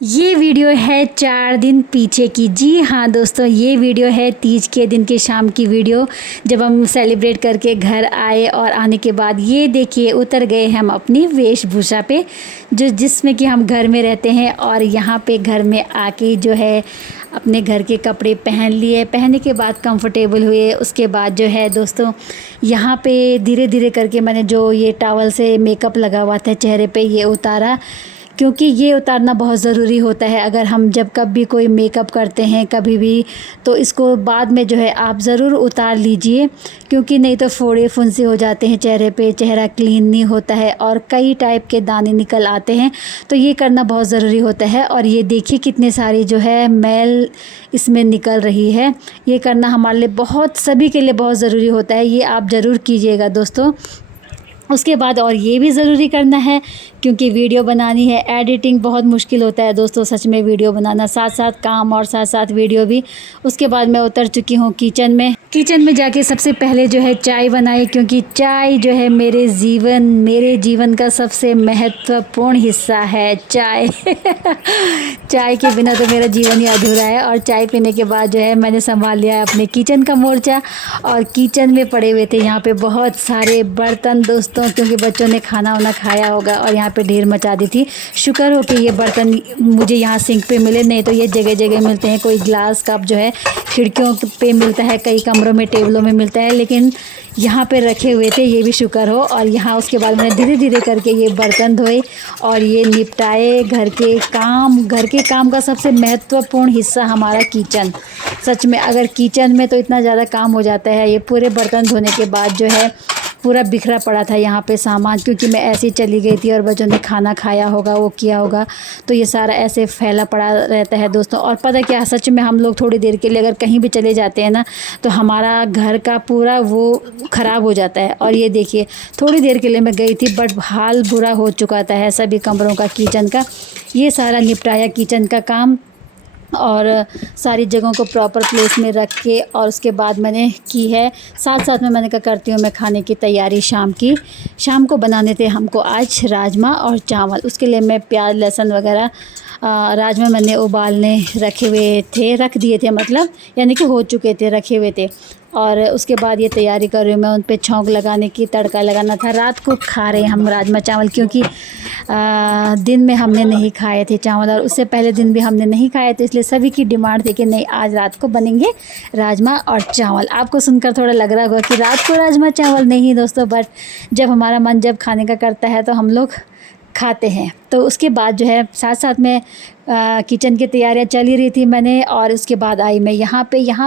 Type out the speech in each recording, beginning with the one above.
ये वीडियो है 4 दिन पीछे की। जी हाँ दोस्तों, ये वीडियो है तीज के दिन की शाम की वीडियो, जब हम सेलिब्रेट करके घर आए और आने के बाद ये देखिए उतर गए हम अपनी वेशभूषा पे, जिसमें कि हम घर में रहते हैं। और यहाँ पे घर में आके जो है अपने घर के कपड़े पहन लिए, पहनने के बाद कंफर्टेबल हुए। उसके बाद जो है दोस्तों यहाँ पे धीरे धीरे करके मैंने जो ये टॉवल से मेकअप लगा हुआ था चेहरे पे ये उतारा, क्योंकि ये उतारना बहुत ज़रूरी होता है। अगर हम जब कभी कोई मेकअप करते हैं कभी भी, तो इसको बाद में जो है आप ज़रूर उतार लीजिए, क्योंकि नहीं तो फोड़े फुंसी हो जाते हैं चेहरे पे, चेहरा क्लीन नहीं होता है और कई टाइप के दाने निकल आते हैं। तो ये करना बहुत ज़रूरी होता है। और ये देखिए कितने सारी जो है मैल इसमें निकल रही है। ये करना हमारे लिए बहुत, सभी के लिए बहुत ज़रूरी होता है। ये आप ज़रूर कीजिएगा दोस्तों। उसके बाद और ये भी ज़रूरी करना है, क्योंकि वीडियो बनानी है, एडिटिंग बहुत मुश्किल होता है दोस्तों सच में वीडियो बनाना, साथ साथ काम और साथ साथ वीडियो भी। उसके बाद मैं उतर चुकी हूँ किचन में। किचन में जाके सबसे पहले जो है चाय बनाई, क्योंकि चाय जो है मेरे जीवन का सबसे महत्वपूर्ण हिस्सा है चाय। चाय के बिना तो मेरा जीवन ही अधूरा है। और चाय पीने के बाद जो है मैंने संभाल लिया है अपने किचन का मोर्चा। और किचन में पड़े हुए थे यहाँ पे बहुत सारे बर्तन दोस्तों, क्योंकि बच्चों ने खाना वाना खाया होगा और यहाँ पे ढेर मचा दी थी। शुक्र हो कि ये बर्तन मुझे यहाँ सिंक पे मिले, नहीं तो ये जगह जगह मिलते हैं। कोई ग्लास कप जो है खिड़कियों पे मिलता है, कई कमरों में टेबलों में मिलता है, लेकिन यहाँ पे रखे हुए थे, ये भी शुक्र हो। और यहाँ उसके बाद मैंने धीरे धीरे करके ये बर्तन धोए और ये निपटाए घर के काम का सबसे महत्वपूर्ण हिस्सा हमारा किचन। सच में अगर किचन में तो इतना ज़्यादा काम हो जाता है। ये पूरे बर्तन धोने के बाद जो है पूरा बिखरा पड़ा था यहाँ पे सामान, क्योंकि मैं ऐसे ही चली गई थी और बच्चों ने खाना खाया होगा, वो किया होगा, तो ये सारा ऐसे फैला पड़ा रहता है दोस्तों। और पता क्या, सच में हम लोग थोड़ी देर के लिए अगर कहीं भी चले जाते हैं ना, तो हमारा घर का पूरा वो ख़राब हो जाता है। और ये देखिए थोड़ी देर के लिए मैं गई थी, बट हाल बुरा हो चुका था है सभी कमरों का, किचन का। ये सारा निपटाया किचन का काम और सारी जगहों को प्रॉपर प्लेस में रख के, और उसके बाद मैंने की है साथ साथ में मैंने कहा करती हूँ मैं खाने की तैयारी शाम को बनाने थे हमको आज राजमा और चावल। उसके लिए मैं प्याज लहसुन वगैरह, राजमा मैंने उबालने रख दिए थे, मतलब यानी कि हो चुके थे, रखे हुए थे। और उसके बाद ये तैयारी कर रही हूँ मैं उन पे छौंक लगाने की, तड़का लगाना था। रात को खा रहे हैं हम राजमा चावल, क्योंकि दिन में हमने नहीं खाए थे चावल, और उससे पहले दिन भी हमने नहीं खाए थे, इसलिए सभी की डिमांड थी कि नहीं आज रात को बनेंगे राजमा और चावल। आपको सुनकर थोड़ा लग रहा होगा कि रात को राजमा चावल, नहीं दोस्तों, बट जब हमारा मन जब खाने का करता है तो हम लोग खाते हैं। तो उसके बाद जो है साथ साथ में किचन की तैयारियां चल ही रही थी मैंने। और उसके बाद आई मैं यहाँ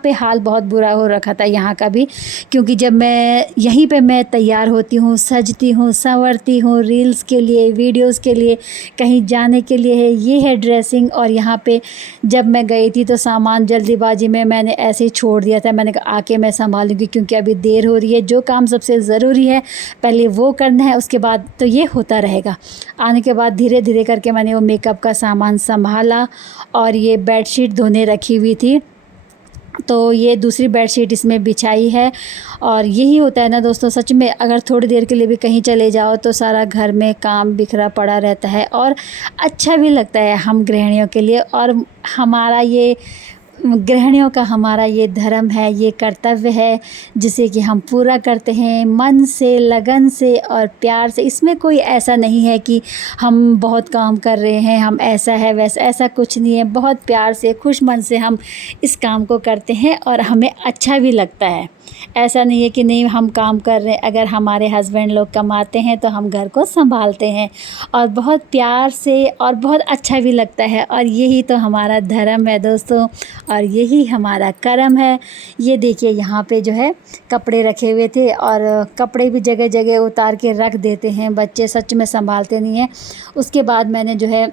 पे हाल बहुत बुरा हो रखा था यहाँ का भी, क्योंकि जब मैं यहीं पे मैं तैयार होती हूँ, सजती हूँ, संवरती हूँ, रील्स के लिए, वीडियोस के लिए, कहीं जाने के लिए है, ये है ड्रेसिंग। और यहाँ पे जब मैं गई थी तो सामान जल्दीबाजी में मैंने ऐसे ही छोड़ दिया था। मैंने कहा आके मैं संभालूंगी, क्योंकि अभी देर हो रही है, जो काम सबसे ज़रूरी है पहले वो करना है, उसके बाद तो ये होता रहेगा। आने के बाद धीरे धीरे करके मैंने वो मेकअप का सामान संभाला। और ये बेडशीट धोने रखी हुई थी, तो ये दूसरी बेडशीट इसमें बिछाई है। और यही होता है ना दोस्तों, सच में अगर थोड़ी देर के लिए भी कहीं चले जाओ तो सारा घर में काम बिखरा पड़ा रहता है, और अच्छा भी लगता है हम गृहिणियों के लिए। और हमारा ये गृहिणियों का हमारा ये धर्म है, ये कर्तव्य है, जिसे कि हम पूरा करते हैं मन से, लगन से और प्यार से। इसमें कोई ऐसा नहीं है कि हम बहुत काम कर रहे हैं, हम ऐसा है वैसा, ऐसा कुछ नहीं है। बहुत प्यार से, खुश मन से हम इस काम को करते हैं और हमें अच्छा भी लगता है। ऐसा नहीं है कि नहीं हम काम कर रहे हैं। अगर हमारे हस्बैंड लोग कमाते हैं तो हम घर को संभालते हैं, और बहुत प्यार से, और बहुत अच्छा भी लगता है। और यही तो हमारा धर्म है दोस्तों, और यही हमारा कर्म है। ये देखिए यहाँ पे जो है कपड़े रखे हुए थे, और कपड़े भी जगह जगह उतार के रख देते हैं बच्चे, सच में संभालते नहीं हैं। उसके बाद मैंने जो है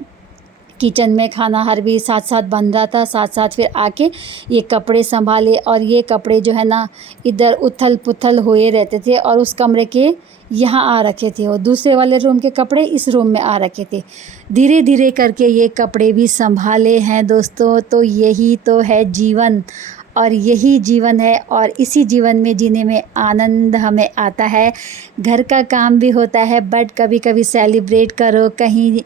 किचन में खाना हर भी साथ साथ बन रहा था, साथ साथ फिर आके ये कपड़े संभाले। और ये कपड़े जो है ना इधर उथल पुथल हुए रहते थे, और उस कमरे के यहाँ आ रखे थे, और दूसरे वाले रूम के कपड़े इस रूम में आ रखे थे। धीरे धीरे करके ये कपड़े भी संभाले हैं दोस्तों। तो यही तो है जीवन, और यही जीवन है, और इसी जीवन में जीने में आनंद हमें आता है। घर का काम भी होता है, बट कभी कभी सेलिब्रेट करो, कहीं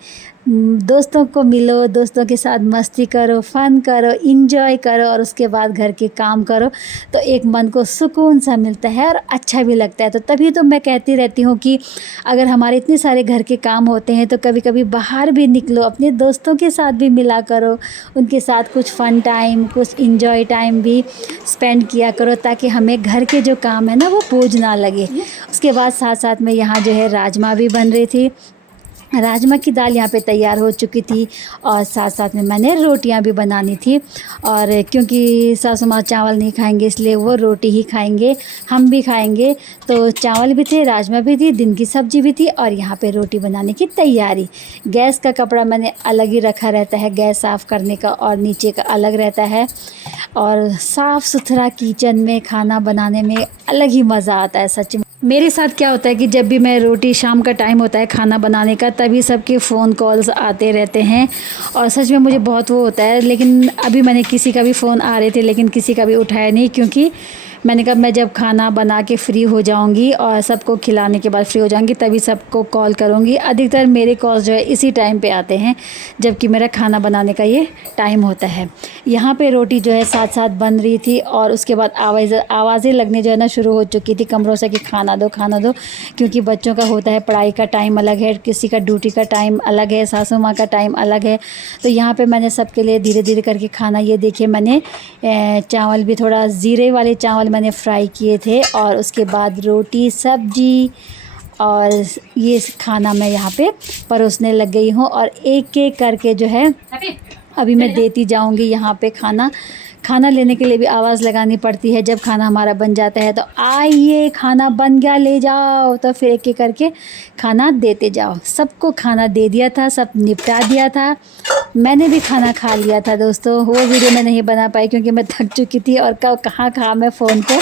दोस्तों को मिलो, दोस्तों के साथ मस्ती करो, फ़न करो, इंजॉय करो और उसके बाद घर के काम करो तो एक मन को सुकून सा मिलता है और अच्छा भी लगता है। तो तभी तो मैं कहती रहती हूँ कि अगर हमारे इतने सारे घर के काम होते हैं तो कभी कभी बाहर भी निकलो, अपने दोस्तों के साथ भी मिला करो, उनके साथ कुछ फ़न टाइम, कुछ इंजॉय टाइम भी स्पेंड किया करो ताकि हमें घर के जो काम है ना वो बोझ ना लगे। उसके बाद साथ साथ में यहाँ जो है राजमा भी बन रही थी। राजमा की दाल यहाँ पे तैयार हो चुकी थी और साथ साथ में मैंने रोटियाँ भी बनानी थी। और क्योंकि सासू माँ चावल नहीं खाएंगे इसलिए वो रोटी ही खाएंगे, हम भी खाएंगे। तो चावल भी थे, राजमा भी थी, दिन की सब्ज़ी भी थी और यहाँ पे रोटी बनाने की तैयारी। गैस का कपड़ा मैंने अलग ही रखा रहता है, गैस साफ़ करने का, और नीचे का अलग रहता है। और साफ़ सुथरा किचन में खाना बनाने में अलग ही मज़ा आता है सच में। मेरे साथ क्या होता है कि जब भी मैं रोटी, शाम का टाइम होता है खाना बनाने का, तभी सबके फ़ोन कॉल्स आते रहते हैं और सच में मुझे बहुत वो होता है। लेकिन अभी मैंने किसी का भी फ़ोन आ रहे थे लेकिन किसी का भी उठाया नहीं, क्योंकि मैंने कहा मैं जब खाना बना के फ्री हो जाऊंगी और सबको खिलाने के बाद फ्री हो जाऊंगी तभी सबको कॉल करूंगी। अधिकतर मेरे कॉल्स जो है इसी टाइम पे आते हैं जबकि मेरा खाना बनाने का ये टाइम होता है। यहाँ पे रोटी जो है साथ साथ बन रही थी और उसके बाद आवाज़ें लगने जो है ना शुरू हो चुकी थी कमरों से कि खाना दो खाना दो, क्योंकि बच्चों का होता है, पढ़ाई का टाइम अलग है, किसी का ड्यूटी का टाइम अलग है, सासू माँ का टाइम अलग है। तो यहाँ पे मैंने सबके लिए धीरे धीरे करके खाना, ये देखिए मैंने चावल भी थोड़ा ज़ीरे वाले चावल मैंने फ्राई किए थे और उसके बाद रोटी, सब्जी और ये खाना मैं यहाँ पे परोसने लग गई हूँ। और एक एक करके जो है अभी मैं देती जाऊँगी यहाँ पे खाना लेने के लिए भी आवाज़ लगानी पड़ती है। जब खाना हमारा बन जाता है तो आइए खाना बन गया ले जाओ, तो फिर एक एक करके खाना देते जाओ। सबको खाना दे दिया था, सब निपटा दिया था। मैंने भी खाना खा लिया था दोस्तों। वो वीडियो मैं नहीं बना पाई क्योंकि मैं थक चुकी थी और कहाँ मैं फ़ोन को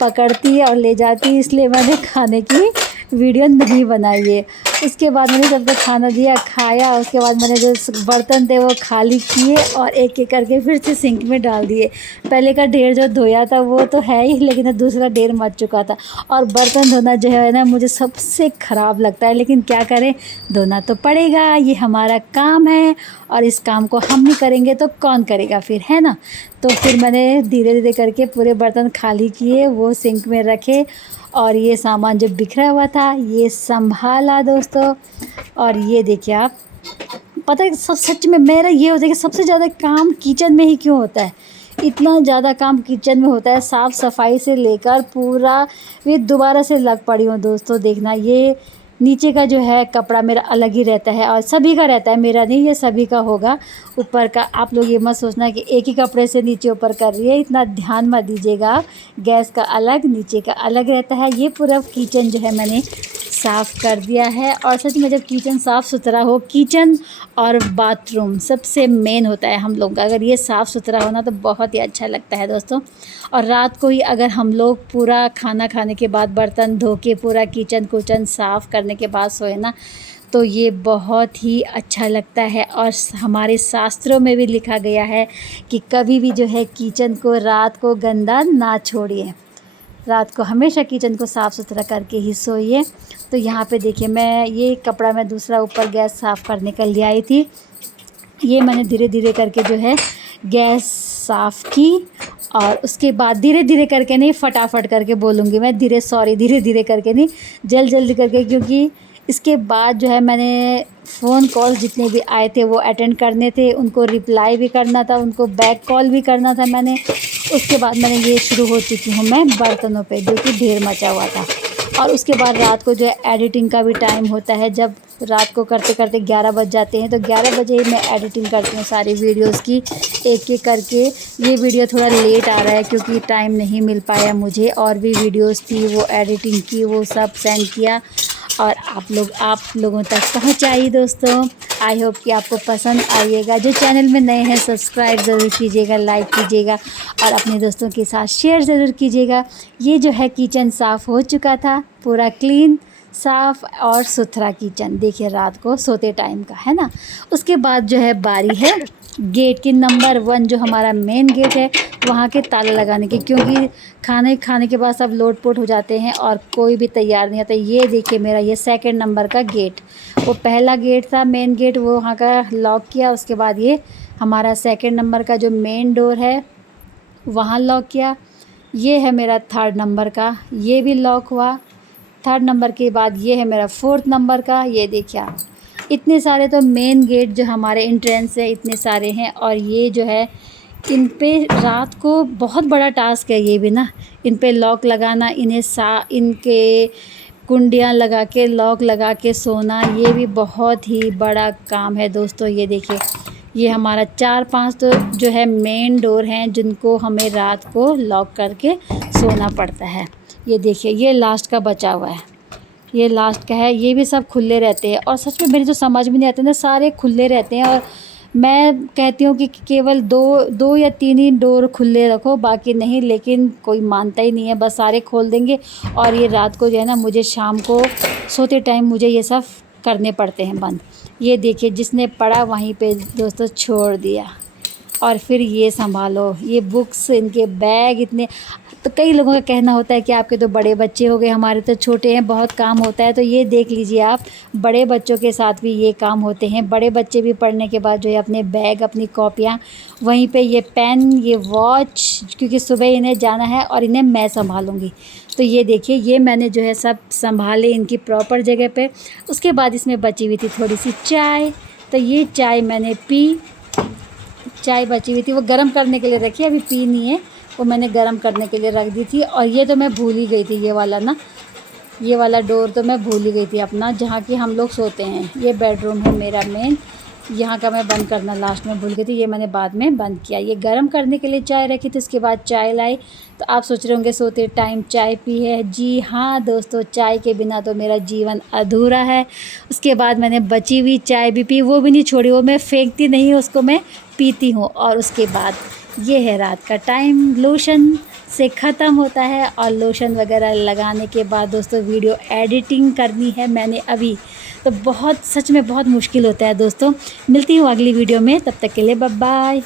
पकड़ती और ले जाती, इसलिए मैंने खाने की वीडियो नहीं बनाई है। उसके बाद मैंने सबको खाना दिया, खाया। उसके बाद मैंने जो बर्तन थे वो खाली किए और एक एक करके फिर से सिंक में डाल दिए। पहले का ढेर जो धोया था वो तो है ही, लेकिन दूसरा ढेर मच चुका था। और बर्तन धोना जो है ना मुझे सबसे ख़राब लगता है, लेकिन क्या करें, धोना तो पड़ेगा, ये हमारा काम है और इस काम को हम नहीं करेंगे तो कौन करेगा फिर, है ना। तो फिर मैंने धीरे धीरे करके पूरे बर्तन खाली किए, वो सिंक में रखे और ये सामान जो बिखरा हुआ था ये संभाला दोस्तों। और ये देखिए आप, पता है सच में मेरा ये होता है कि सबसे ज़्यादा काम किचन में ही क्यों होता है, इतना ज़्यादा काम किचन में होता है, साफ़ सफाई से लेकर पूरा। ये दोबारा से लग पड़ी हूँ दोस्तों, देखना ये नीचे का जो है कपड़ा मेरा अलग ही रहता है और सभी का रहता है, मेरा नहीं, ये सभी का होगा। ऊपर का आप लोग ये मत सोचना कि एक ही कपड़े से नीचे ऊपर कर रही है, इतना ध्यान मत दीजिएगा। गैस का अलग, नीचे का अलग रहता है। ये पूरा किचन जो है मैंने साफ़ कर दिया है। और सच में जब किचन साफ़ सुथरा हो, किचन और बाथरूम सबसे मेन होता है हम लोग का, अगर ये साफ़ सुथरा होना तो बहुत ही अच्छा लगता है दोस्तों। और रात को ही अगर हम लोग पूरा खाना खाने के बाद बर्तन धो के पूरा किचन साफ़ करने के बाद सोए ना तो ये बहुत ही अच्छा लगता है। और हमारे शास्त्रों में भी लिखा गया है कि कभी भी जो है किचन को रात को गंदा ना छोड़िए, रात को हमेशा किचन को साफ़ सुथरा करके ही सोइए। तो यहाँ पे देखिए मैं ये कपड़ा मैं दूसरा ऊपर गैस साफ़ करने का ले आई थी, ये मैंने धीरे धीरे करके जो है गैस साफ़ की। और उसके बाद धीरे धीरे करके नहीं, फटाफट करके बोलूँगी मैं, धीरे धीरे करके नहीं, जल्दी करके, क्योंकि इसके बाद जो है मैंने फ़ोन कॉल जितने भी आए थे वो अटेंड करने थे, उनको रिप्लाई भी करना था, उनको बैक कॉल भी करना था मैंने। उसके बाद मैंने ये शुरू हो चुकी हूँ मैं बर्तनों पे, जो कि ढेर मचा हुआ था। और उसके बाद रात को जो है एडिटिंग का भी टाइम होता है, जब रात को करते करते 11 बज जाते हैं तो 11 बजे ही मैं एडिटिंग करती हूँ सारी वीडियोस की, एक एक करके। ये वीडियो थोड़ा लेट आ रहा है क्योंकि टाइम नहीं मिल पाया मुझे, और भी वीडियोस थी वो एडिटिंग की, वो सब सेंड किया और आप लोगों तक पहुँचाई दोस्तों। आई होप कि आपको पसंद आइएगा। जो चैनल में नए हैं सब्सक्राइब ज़रूर कीजिएगा, लाइक कीजिएगा और अपने दोस्तों के साथ शेयर ज़रूर कीजिएगा। ये जो है किचन साफ़ हो चुका था, पूरा क्लीन साफ़ और सुथरा किचन, देखिए रात को सोते टाइम का, है ना। उसके बाद जो है बारी है गेट की, नंबर 1 जो हमारा मेन गेट है वहाँ के ताला लगाने की, क्योंकि खाने के बाद सब लोट-पोट हो जाते हैं और कोई भी तैयार नहीं होता। ये देखिए मेरा ये सेकंड नंबर का गेट, वो पहला गेट था मेन गेट, वो वहाँ का लॉक किया। उसके बाद ये हमारा सेकंड नंबर का जो मेन डोर है वहाँ लॉक किया। ये है मेरा थर्ड नंबर का, ये भी लॉक हुआ। थर्ड नंबर के बाद ये है मेरा फोर्थ नंबर का। ये देखिए आप, इतने सारे तो मेन गेट जो हमारे एंट्रेंस है इतने सारे हैं। और ये जो है इन पे रात को बहुत बड़ा टास्क है ये भी ना, इन पे लॉक लगाना, इनके कुंडियाँ लगा के लॉक लगा के सोना, ये भी बहुत ही बड़ा काम है दोस्तों। ये देखिए ये हमारा 4-5 तो जो है मेन डोर हैं जिनको हमें रात को लॉक करके सोना पड़ता है। ये देखिए ये लास्ट का बचा हुआ है, ये लास्ट का है। ये भी सब खुले रहते हैं और सच में मेरी तो समझ में नहीं आते ना, सारे खुले रहते हैं। और मैं कहती हूँ कि केवल दो या 3 ही डोर खुले रखो, बाकी नहीं, लेकिन कोई मानता ही नहीं है, बस सारे खोल देंगे। और ये रात को जो है ना, मुझे शाम को सोते टाइम मुझे ये सब करने पड़ते हैं बंद। ये देखिए जिसने पढ़ा वहीं पे दोस्तों छोड़ दिया। और फिर ये संभालो, ये बुक्स, इनके बैग इतने। तो कई लोगों का कहना होता है कि आपके तो बड़े बच्चे हो गए, हमारे तो छोटे हैं, बहुत काम होता है। तो ये देख लीजिए आप, बड़े बच्चों के साथ भी ये काम होते हैं। बड़े बच्चे भी पढ़ने के बाद जो है अपने बैग, अपनी कॉपियाँ, वहीं पे ये पेन, ये वॉच, क्योंकि सुबह इन्हें जाना है और इन्हें मैं संभालूँगी। तो ये देखिए ये मैंने जो है सब संभाले इनकी प्रॉपर जगह पे। उसके बाद इसमें बची हुई थी थोड़ी सी चाय, तो ये चाय मैंने पी। चाय बची हुई थी वो गरम करने के लिए रखी, अभी पी नहीं है, वो मैंने गरम करने के लिए रख दी थी। और ये तो मैं भूल ही गई थी, ये वाला ना, ये वाला डोर तो मैं भूल ही गई थी अपना, जहाँ कि हम लोग सोते हैं। ये बेडरूम है मेरा मेन, यहाँ का मैं बंद करना लास्ट में भूल गई थी, ये मैंने बाद में बंद किया। ये गरम करने के लिए चाय रखी थी, उसके बाद चाय लाई। तो आप सोच रहे होंगे सोते टाइम चाय पी है। जी हाँ दोस्तों, चाय के बिना तो मेरा जीवन अधूरा है। उसके बाद मैंने बची हुई चाय भी पी, वो भी नहीं छोड़ी, वो मैं फेंकती नहीं, उसको मैं पीती हूँ। और उसके बाद ये है रात का टाइम, लोशन से ख़त्म होता है। और लोशन वगैरह लगाने के बाद दोस्तों वीडियो एडिटिंग करनी है मैंने अभी, तो बहुत, सच में बहुत मुश्किल होता है दोस्तों। मिलती हूँ अगली वीडियो में, तब तक के लिए बाय बाय।